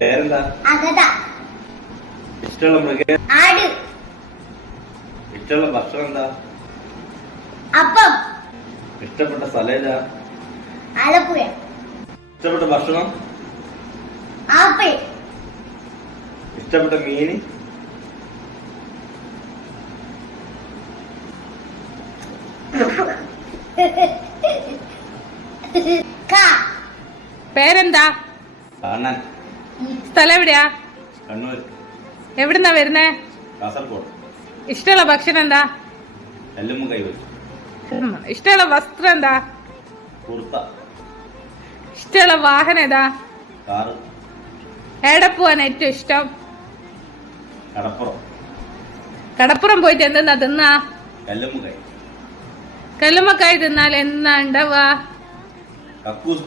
പേരെന്താ? ഇഷ്ടമുള്ള മൃഗം? ഇഷ്ടമുള്ള ഭക്ഷണം എന്താ? അപ്പം. ഇഷ്ടപ്പെട്ട സ്ഥലം ഏതാ? ആലപ്പുഴ. ഇഷ്ടപ്പെട്ട ഭക്ഷണം? ആപ്പിൾ. ഇഷ്ടപ്പെട്ട മീന്? പേരെന്താ? കാണാൻ. സ്ഥലം എവിടെയാ? കണ്ണൂർ. എവിടുന്നാ വരുന്നേ? കാസർഗോഡ്. ഇഷ്ടമുള്ള ഭക്ഷണം എന്താ? എല്ലുമ്പും കൈവച്ചു. ഇഷ്ടമുള്ള വസ്ത്രം എന്താ? കുർത്ത. ഇഷ്ടമുള്ള വാഹനം ഏതാ? കാറ്. എവിടെ പോവാൻ ഏറ്റവും ഇഷ്ടം? കടപ്പുറം. കടപ്പുറം പോയിട്ട് എന്തെന്നാ തിന്നാ? എല്ലുമ്പും കൈ. കല്ലുമ്മക്കായി തിന്നാൽ എന്നാ ഉണ്ടാവുക? കക്കൂസ്.